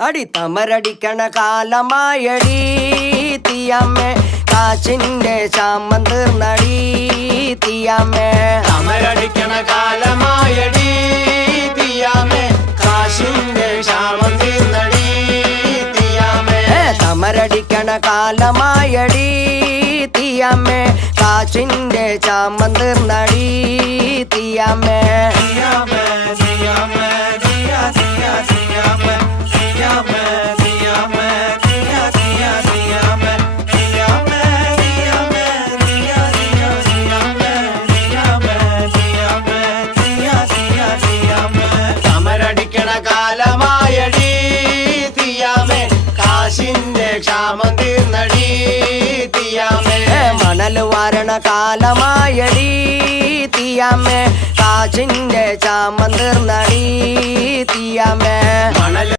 അടി തമരടിക്കണ കാലമായടി തീയമ്മേ കാശിന്റെ ശാമം തീർന്നടി തീയമ്മേ തമരടിക്കണ കാലമായടി തീയമ്മേ കാശിന്റെ ശാമം തീർന്നടി തീയമ്മേ തമരടിക്കണ കാലമായടി തീയമ്മേ കാശിന്റെ ശാമം തീർന്നടി തീയമ്മേ തീയമ്മേ തീയമ്മേ തീയ തീയ തീയമ്മേ തീയമ്മേ തീയമ്മേ തീയ തീയ തീയമ്മേ തീയമ്മേ തീയമ്മേ തീയ തീയ തീയമ്മേ തീയമ്മേ തീയമ്മേ തീയ തീയ തീയമ്മേ തമരടിക്കണ കാലമായടി തീയമ്മേ കാശിന്റെ ക്ഷാമം തീർന്നടി തീയമ്മേ മണൽ വാരണ കാലമായടി തീയമ്മേ കാശിന്റെ ശാമം തീർന്നടി തീയമ്മേ മണൽ